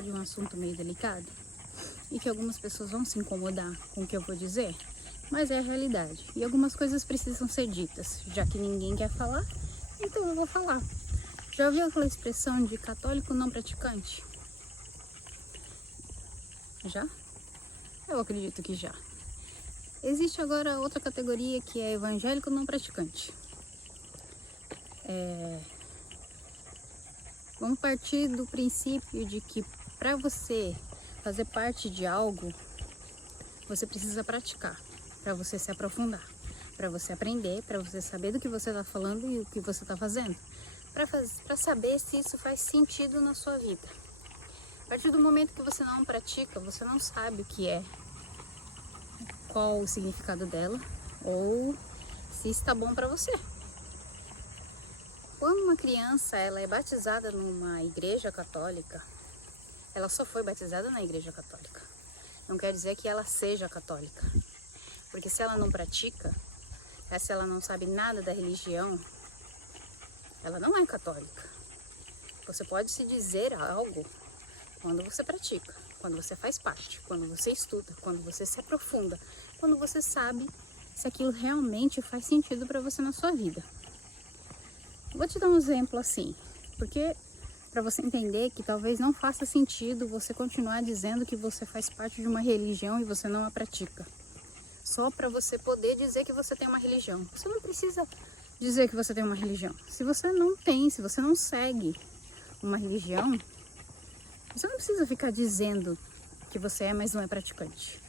falar de um assunto meio delicado e que algumas pessoas vão se incomodar com o que eu vou dizer, mas é a realidade. E algumas coisas precisam ser ditas, já que ninguém quer falar, então eu vou falar. Já ouviu aquela expressão de católico não praticante? Já? Eu acredito que já. Existe agora outra categoria que é evangélico não praticante. Vamos partir do princípio de que para você fazer parte de algo, você precisa praticar, para você se aprofundar, para você aprender, para você saber do que você está falando e o que você está fazendo, para saber se isso faz sentido na sua vida. A partir do momento que você não pratica, você não sabe o que é, qual o significado dela ou se está bom para você. Quando uma criança ela é batizada numa igreja católica, ela só foi batizada na igreja católica. Não quer dizer que ela seja católica. Porque se ela não pratica, se ela não sabe nada da religião, ela não é católica. Você pode se dizer algo quando você pratica, quando você faz parte, quando você estuda, quando você se aprofunda, quando você sabe se aquilo realmente faz sentido para você na sua vida. Vou te dar um exemplo assim, porque para você entender que talvez não faça sentido você continuar dizendo que você faz parte de uma religião e você não a pratica. Só para você poder dizer que você tem uma religião. Você não precisa dizer que você tem uma religião. Se você não tem, se você não segue uma religião, você não precisa ficar dizendo que você é, mas não é praticante.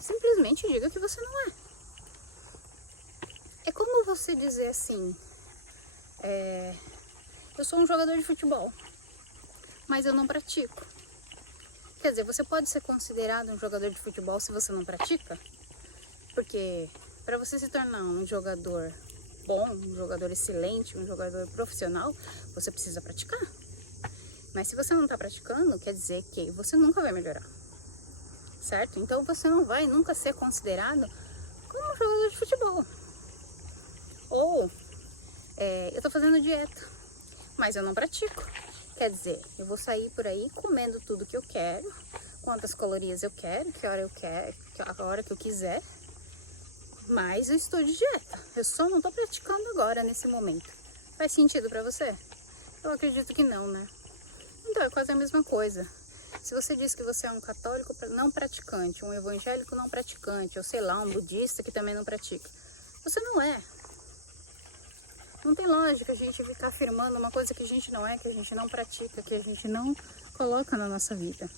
Simplesmente diga que você não é. É como você dizer assim... eu sou um jogador de futebol, mas eu não pratico. Quer dizer, você pode ser considerado um jogador de futebol se você não pratica? Porque para você se tornar um jogador bom, um jogador excelente, um jogador profissional, você precisa praticar. Mas se você não está praticando, quer dizer que você nunca vai melhorar, certo? Então você não vai nunca ser considerado como um jogador de futebol. Ou... eu tô fazendo dieta, mas eu não pratico. Quer dizer, eu vou sair por aí comendo tudo que eu quero, quantas calorias eu quero, que hora eu quero, a hora que eu quiser, mas eu estou de dieta. Eu só não tô praticando agora, nesse momento. Faz sentido pra você? Eu acredito que não, né? Então, é quase a mesma coisa. Se você diz que você é um católico não praticante, um evangélico não praticante, ou sei lá, um budista que também não pratica, você não é. Não tem lógica a gente ficar afirmando uma coisa que a gente não é, que a gente não pratica, que a gente não coloca na nossa vida.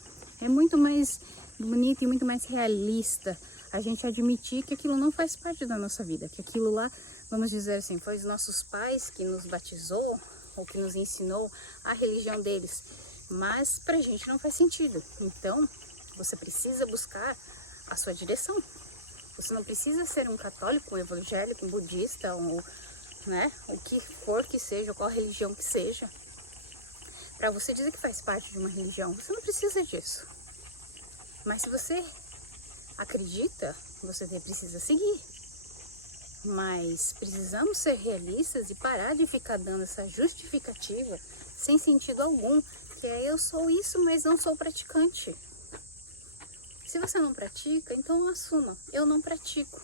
É muito mais bonito e muito mais realista a gente admitir que aquilo não faz parte da nossa vida, que aquilo lá, vamos dizer assim, foi os nossos pais que nos batizou ou que nos ensinou a religião deles, mas pra gente não faz sentido. Então, você precisa buscar a sua direção. Você não precisa ser um católico, um evangélico, um budista, o que for que seja, qual religião que seja, para você dizer que faz parte de uma religião. Você não precisa disso. Mas se você acredita, você precisa seguir. Mas precisamos ser realistas e parar de ficar dando essa justificativa sem sentido algum, que é eu sou isso, mas não sou praticante. Se você não pratica, então assuma, eu não pratico.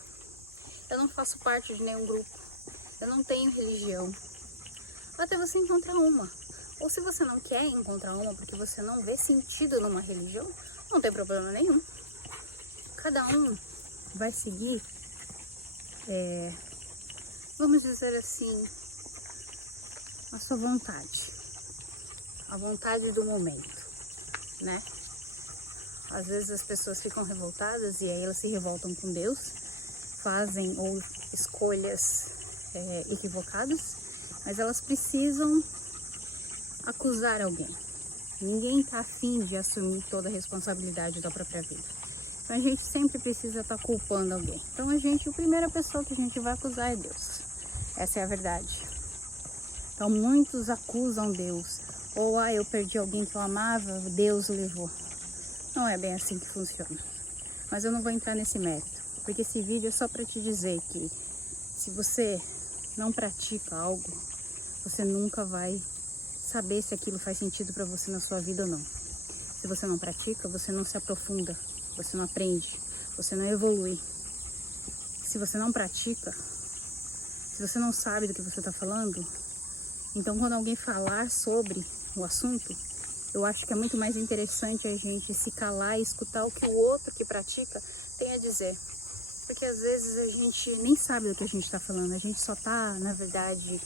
Eu não faço parte de nenhum grupo. Eu não tenho religião. Até você encontrar uma. Ou se você não quer encontrar uma porque você não vê sentido numa religião, não tem problema nenhum. Cada um vai seguir, vamos dizer assim, a sua vontade. A vontade do momento, né? Às vezes as pessoas ficam revoltadas e aí elas se revoltam com Deus, fazem ou escolhas equivocadas, mas elas precisam acusar alguém. Ninguém está afim de assumir toda a responsabilidade da própria vida. Então a gente sempre precisa estar culpando alguém. Então a primeira pessoa que a gente vai acusar é Deus. Essa é a verdade. Então muitos acusam Deus. Ou eu perdi alguém que eu amava, Deus levou. Não é bem assim que funciona. Mas eu não vou entrar nesse mérito, porque esse vídeo é só para te dizer que se você não pratica algo, você nunca vai saber se aquilo faz sentido para você na sua vida ou não. Se você não pratica, você não se aprofunda, você não aprende, você não evolui. Se você não pratica, se você não sabe do que você está falando, então quando alguém falar sobre o assunto, eu acho que é muito mais interessante a gente se calar e escutar o que o outro que pratica tem a dizer. Porque às vezes a gente nem sabe do que a gente está falando, a gente só está, na verdade,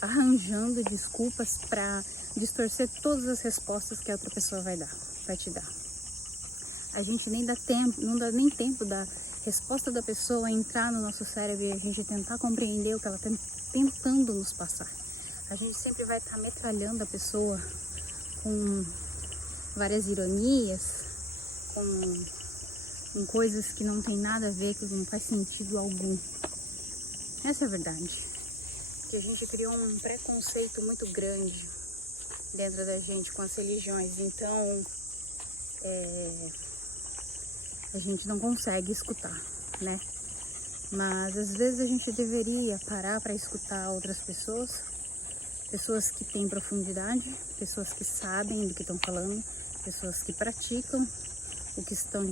arranjando desculpas para distorcer todas as respostas que a outra pessoa vai te dar. A gente nem dá tempo, não dá nem tempo da resposta da pessoa entrar no nosso cérebro e a gente tentar compreender o que ela está tentando nos passar. A gente sempre vai estar metralhando a pessoa com várias ironias, com coisas que não tem nada a ver, que não faz sentido algum. Essa é a verdade. Que a gente criou um preconceito muito grande dentro da gente com as religiões. Então, a gente não consegue escutar, né? Mas às vezes a gente deveria parar para escutar outras pessoas, pessoas que têm profundidade, pessoas que sabem do que estão falando, pessoas que praticam o que estão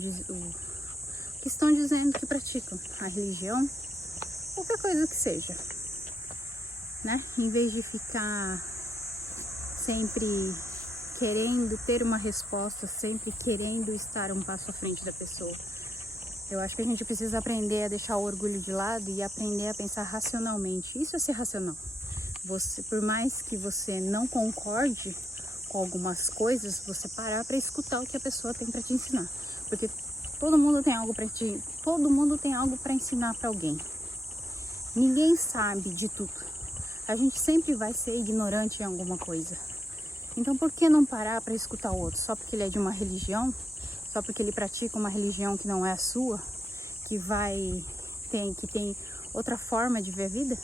dizendo que praticam, a religião, qualquer coisa que seja, né? Em vez de ficar sempre querendo ter uma resposta, sempre querendo estar um passo à frente da pessoa. Eu acho que a gente precisa aprender a deixar o orgulho de lado e aprender a pensar racionalmente. Isso é ser racional. Por mais que você não concorde com algumas coisas, você parar para escutar o que a pessoa tem para te ensinar. Porque todo mundo tem algo para ensinar para alguém. Ninguém sabe de tudo. A gente sempre vai ser ignorante em alguma coisa. Então por que não parar para escutar o outro? Só porque ele é de uma religião? Só porque ele pratica uma religião que não é a sua? Que tem outra forma de ver a vida?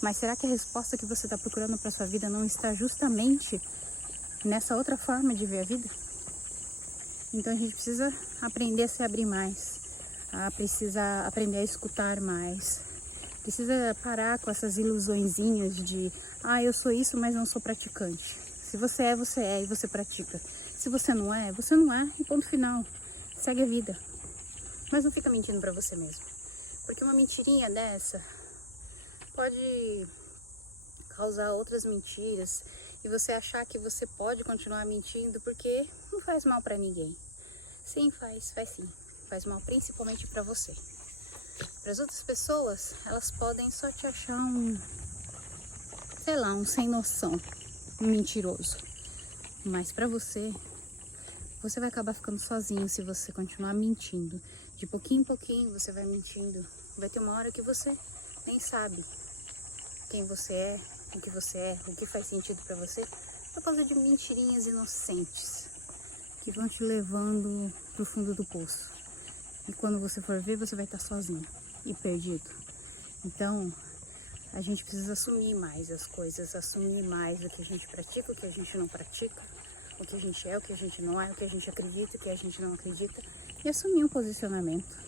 Mas será que a resposta que você está procurando para sua vida não está justamente nessa outra forma de ver a vida? Então a gente precisa aprender a se abrir mais, precisa aprender a escutar mais, precisa parar com essas ilusõezinhas de eu sou isso, mas não sou praticante. Se você é e você pratica. Se você não é e ponto final. Segue a vida. Mas não fica mentindo pra você mesmo. Porque uma mentirinha dessa pode causar outras mentiras e você achar que você pode continuar mentindo porque não faz mal pra ninguém. Sim, faz sim. Faz mal principalmente pra você. Para as outras pessoas, elas podem só te achar um sem noção, um mentiroso. Mas pra você vai acabar ficando sozinho se você continuar mentindo. De pouquinho em pouquinho você vai mentindo. Vai ter uma hora que você nem sabe quem você é, o que faz sentido pra você, por causa de mentirinhas inocentes que vão te levando pro fundo do poço. E quando você for ver, você vai estar sozinho e perdido. Então, a gente precisa assumir mais as coisas, assumir mais o que a gente pratica, o que a gente não pratica, o que a gente é, o que a gente não é, o que a gente acredita, o que a gente não acredita, e assumir um posicionamento.